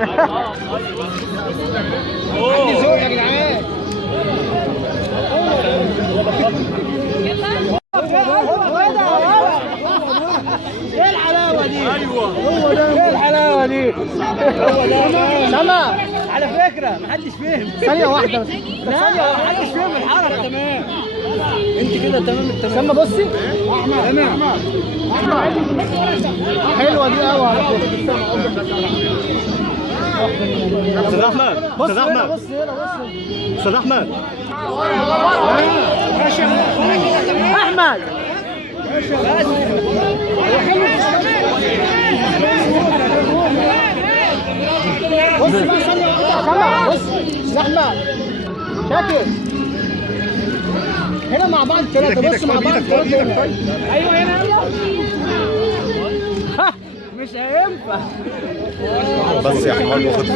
عندي ذوق يا جدعان. ايه الحلاوه دي؟ ايوه هو ده. ايه الحلاوه دي؟ هو ده. سما على فكره محدش فهم. ثانيه واحده بس. ثانيه واحده محدش فهم الحركه. تمام انت كده تمام التمام. سما بصي. احمد حلوه دي قوي على فكره. استاذ احمد، استاذ احمد، بص هنا بص. استاذ احمد، احمد بص بقى ثانية واحدة. بص يا احمد شاكر هنا مع بعض ثلاثة. بص مع بعض ثلاثة. ايوه هنا مش هينفع. بس يا حمار خد